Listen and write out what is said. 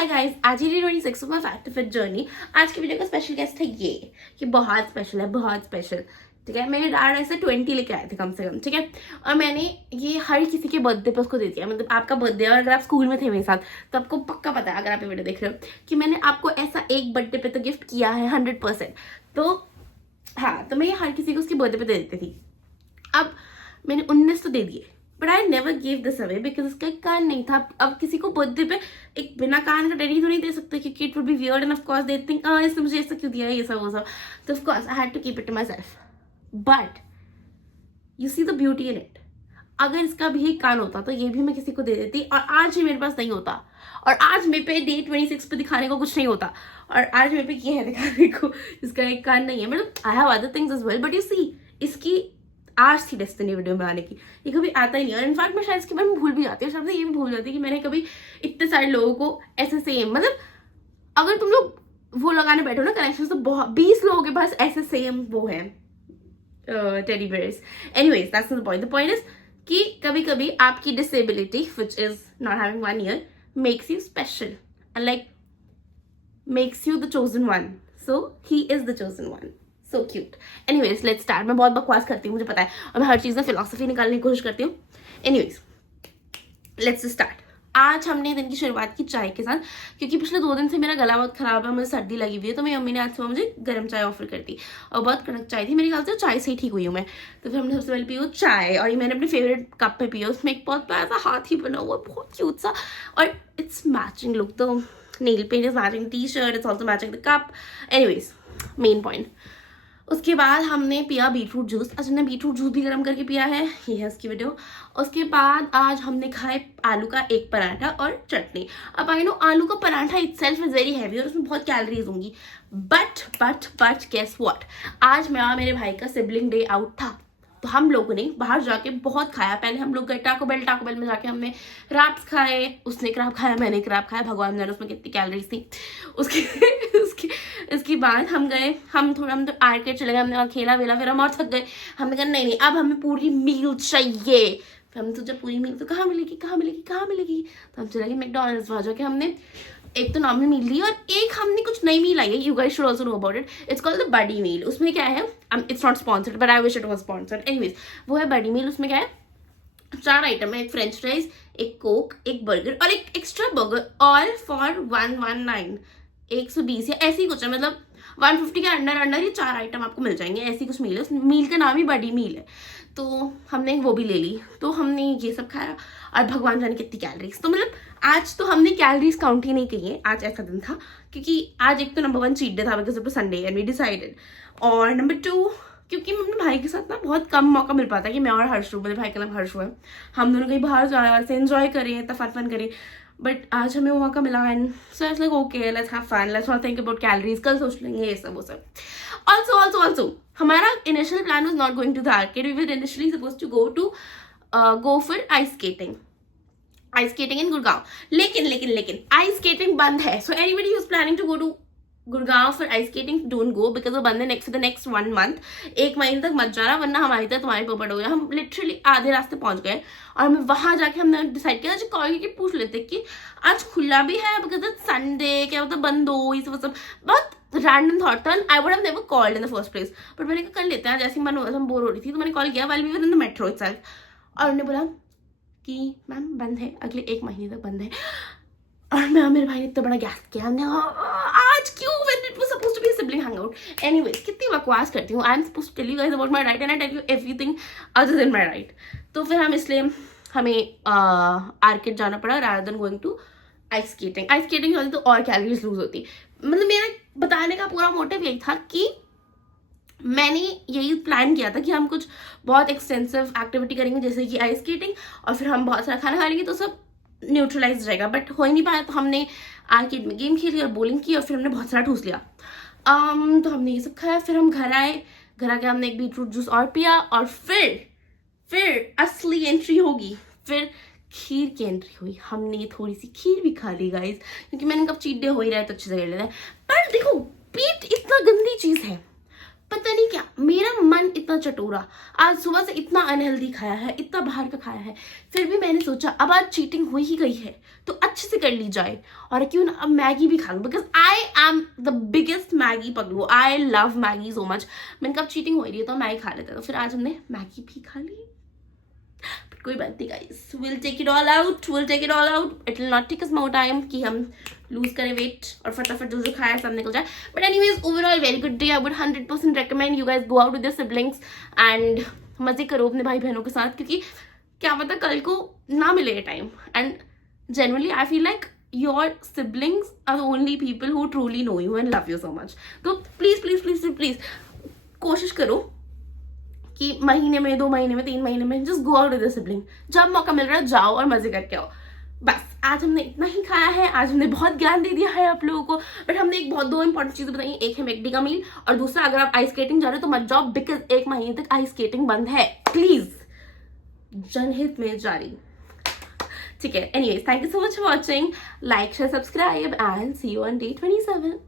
हाय guys, आज ही 26 of fat to fit journey. आज की वीडियो का स्पेशल गेस्ट है ये बहुत स्पेशल है, बहुत स्पेशल। ठीक है, मेरे डैड ऐसे 20 लेके आए थे कम से कम। ठीक है, और मैंने ये हर किसी के बर्थडे पे उसको दे दिया। मतलब आपका बर्थडे, और अगर आप स्कूल में थे मेरे साथ तो आपको पक्का पता है, अगर आप ये वीडियो देख रहे हो, कि मैंने आपको ऐसा एक बर्थडे पे तो गिफ्ट किया है 100%। तो हाँ, तो मैं ये हर किसी को उसके बर्थडे पे दे देती थी। अब मैंने 19 तो दे दिए, but I never give this away because इसका एक कान नहीं था। अब किसी को बर्थडे पे एक बिना कान का टेडी तो नहीं दे सकते, क्योंकि it would be weird end of course they think इसने मुझे ऐसा क्यों दिया, ये सब वो सब। तो of course I had to keep it to myself. But you see the beauty in it. अगर इसका भी एक कान होता तो ये भी मैं किसी को दे देती, और आज भी मेरे पास नहीं होता, और आज मेरे पे डे 26 पे दिखाने को कुछ नहीं होता, और आज मेरे पे ये है दिखाने को इसका एक कान नहीं है। मतलब I have other things as well, but you see इसकी आज थी डेस्टिनी वीडियो में आने की। ये कभी आता ही नहीं, और इनफैक्ट मैं शायद इसके बारे में भूल भी जाती हूँ, शायद ये भी भूल जाती है कि मैंने कभी इतने सारे लोगों को ऐसे सेम, मतलब अगर तुम लोग वो लगाने बैठो ना कनेक्शन, तो बहुत 20 लोगों के पास ऐसे सेम वो है teddy bears. Anyways that's not the point. The point is कि कभी कभी आपकी disability which is not having 1 year makes you special and like makes you the chosen one. So he is the chosen one. So cute. Anyways, let's start. मैं बहुत बकवास करती हूँ, मुझे पता है, और मैं हर चीज़ में फिलोसफी निकालने की कोशिश करती हूँ। Anyways, let's start. आज हमने दिन की शुरुआत की चाय के साथ, क्योंकि पिछले 2 दिन से मेरा गला बहुत खराब है, मुझे सर्दी लगी हुई है। तो मेरी मम्मी ने आज सुबह मुझे गर्म चाय ऑफर कर दी, और बहुत कड़क चाय थी। मेरे ख्याल से चाय से ही ठीक हुई हूँ मैं। तो फिर हमने सबसे पहले पी वो चाय, और ये मैंने अपने फेवरेट कप पे पिया। उसमें एक बहुत प्यारा सा हाथी बना हुआ, बहुत क्यूट सा, और इट्स मैचिंग लुक। तो nail paint is matching T shirt, it's also matching the cup. Anyways, main point. उसके बाद हमने पिया बीटरूट जूस। अच्छा, ने बीटरूट जूस भी गर्म करके पिया है, ये है उसकी वीडियो। उसके बाद आज हमने खाए आलू का एक पराठा और चटनी। अब आई नो आलू का paratha itself is very heavy और उसमें बहुत कैलोरीज होंगी, बट गेस व्हाट, आज मेरे भाई का सिबलिंग डे आउट था। तो हम लोगों ने बाहर जाके बहुत खाया। पहले हम लोग गए टाको बेल में जाके हमने रैप्स खाए। उसने क्रैब खाया, मैंने क्रैब खाया, भगवान जाने उसमें कितनी कैलोरीज थी। उसके बाद हम तो आर्केड चले गए, हमने वहाँ खेला वेला, फिर हम और थक गए। हमने कहा नहीं अब हमें पूरी मील चाहिए। फिर हम सोचा पूरी मील तो कहाँ मिलेगी। तो हम चले गए मैकडॉनल्ड्स। वहाँ जाके हमने एक तो नॉर्मल मील ली, और एक हमने कुछ नई मील आई है, you guys should also know about it. It's called the buddy meal. उसमें क्या है, it's not sponsored but I wish it was sponsored. Anyways, वो है बडी मील। उसमें क्या है, 4 आइटम है, एक फ्रेंच फ्राइज, एक कोक, एक बर्गर और एक एक्स्ट्रा बर्गर, ऑल फॉर 119, 120 या ऐसी कुछ है। मतलब 150 के अंडर ये 4 आइटम आपको मिल जाएंगे, ऐसी कुछ मील है। उस मील का नाम ही बड़ी मील है। तो हमने वो भी ले ली, तो हमने ये सब खाया, और भगवान जाने कितनी कैलोरीज। तो मतलब आज तो हमने कैलोरीज काउंट ही नहीं की है। आज ऐसा दिन था, क्योंकि आज एक तो नंबर 1 चीट डे था because of Sunday and we decided, और नंबर 2 क्योंकि अपने भाई के साथ ना बहुत कम मौका मिल पाता है कि मैं और हर्षू, मेरे भाई का नाम हर्षू है, हम दोनों कहीं बाहर जाए से एंजॉय करें, इतना फन करें। बट आज हमें वो मौका मिला, and so it's like okay, let's have fun, let's not think about calories, कल सोच लेंगे ये सब वो सब। ऑल्सो हमारा initial plan was not going to the arcade. We were initially supposed to go for ice skating in Gurgaon. लेकिन ice skating बंद है। So anybody who is planning to go to Gurgaon for ice skating don't go, because वो बंद है next 1 month. 1 महीने तक मत जाना, वरना हमारी तरह तुम्हारी पोपट हो गया। हम लिटरली आधे रास्ते पहुंच गए, और हमें वहां जाके हमने डिसाइड किया कॉल करके पूछ लेते कि आज खुला भी है बिकॉज इट्स संडे, क्या मतलब बंद हो, ये सब बहुत रैंडम थॉट था। I would have never called in the first place, but मैंने कहा कर लेते हैं, जैसे मन हो रहा था, हम बोर हो रही थी, तो मैंने कॉल किया while we were in the metro itself, और उन्होंने बोला कि मैम बंद है, अगले 1 महीने तक बंद है। और मेरे भाई ने इतना बड़ा गैस किया, हमने आज क्यों, when it was supposed to be a sibling hangout. Anyways, कितनी बकवास करती हूँ। I am supposed to tell you guys about my right and I tell you everything other than my right. तो फिर हमें आर्केड जाना पड़ा rather than going to ice skating होती तो और कैलोरीज लूज होती। मतलब मेरा बताने का पूरा मोटिव यही था कि मैंने यही प्लान किया था कि हम कुछ बहुत एक्सटेंसिव एक्टिविटी करेंगे, जैसे कि आइस स्केटिंग, और फिर हम बहुत सारा खाना खा लेंगे, तो सब न्यूट्रलाइज रहेगा। बट हो ही नहीं पाया, तो हमने आर्केड में गेम खेली और बॉलिंग की, और फिर हमने बहुत सारा ठूस लिया। तो हमने ये सब खाया, फिर हम घर आके हमने एक बीटरूट जूस और पिया, और फिर असली एंट्री होगी, फिर खीर की एंट्री हुई। हमने थोड़ी सी खीर भी खा ली गाइस, क्योंकि मैंने कब चीट डे हो ही रहा है तो अच्छे से कर लेना है। पर देखो, पीट इतना गंदी चीज है, पता नहीं क्या, मेरा मन इतना चटोरा, आज सुबह से इतना अनहेल्दी खाया है, इतना बाहर का खाया है, फिर भी मैंने सोचा अब आज चीटिंग हो ही गई है तो अच्छे से कर ली जाए, और क्यों ना अब मैगी भी खा लूँ, because I am the biggest Maggi पगलू, I love Maggi so much. मैंने कब चीटिंग हो रही है तो मैगी खा लेते, तो फिर आज हमने मैगी भी खा ली। बट कोई बात नहीं guys, will take it all out, it will not take us more time कि हम लूज करें वेट और फटाफट जो खाया सब निकल जाए। But anyways overall very good day. I would 100% recommend you guys go out with your siblings and मजे करो अपने भाई बहनों के साथ, क्योंकि क्या पता कल को ना मिले ये time. And generally I feel like your siblings are the only people who truly know you and love you so much. तो प्लीज कोशिश करो कि महीने में, 2 महीने में, 3 महीने में just go out with sibling, जब मौका मिल रहा है जाओ और मजे करके आओ। बस आज हमने इतना ही खाया है, आज हमने बहुत ज्ञान दे दिया है आप लोगों को, बट हमने दो इंपॉर्टेंट चीजें बताई, एक है मैकडी का मील और दूसरा अगर आप आइस स्केटिंग जा रहे हो तो मत जाओ, बिकॉज 1 महीने तक आइस स्केटिंग बंद है, प्लीज, जनहित में जारी। ठीक है, anyways thank you so much for watching, like share subscribe and see you on day 27।